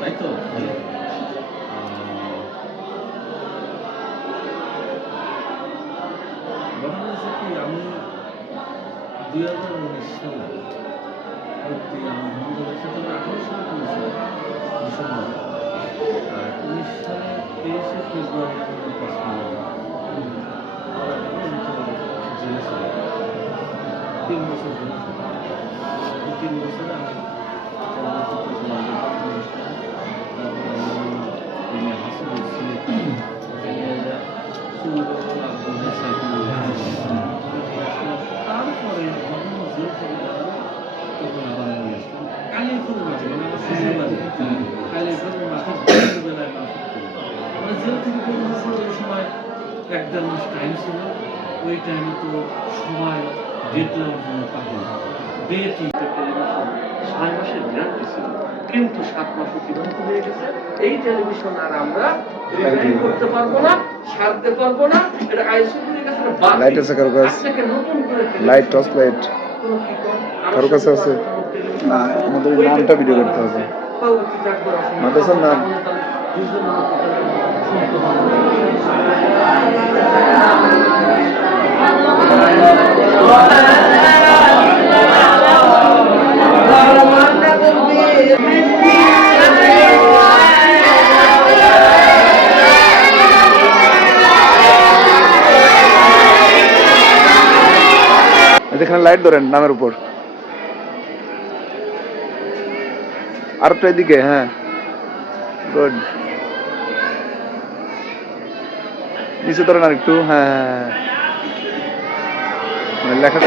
তাই তো আমি দুই হাজার উনিশ সালে ভর্তি সাথে আঠারো সালে Thank you. জেল থেকে বেরোনোর পর ওই সময় এক দেড় মাস টাইম ছিল। ওই টাইমে তো সময় ডেডলাইন জন্য পাবো ডেট ছয় মাসের গ্যারান্টি ছিল। কিন্তু সাত মাস অতিবাহিত হয়ে গেছে। এই টেলিভিশন আর আমরা করতে পারব না সারতে পারব না। এটা কাছে লাইট আছে কারও কাছে? নতুন করে লাইট টর্চ লাইট কর? কাছে আছে? না আমাদের নামটা ভিডিও করতে হবে। মাদ্রাসার নাম? বুঝলেন না তো তাহলে শুনতে হবে। এখানে লাইট ধরেন নামের উপর আর একটু এদিকে হ্যাঁ গুড নিচে ধরেন আর একটু হ্যাঁ, হ্যাঁ, হ্যাঁ। মানে লেখা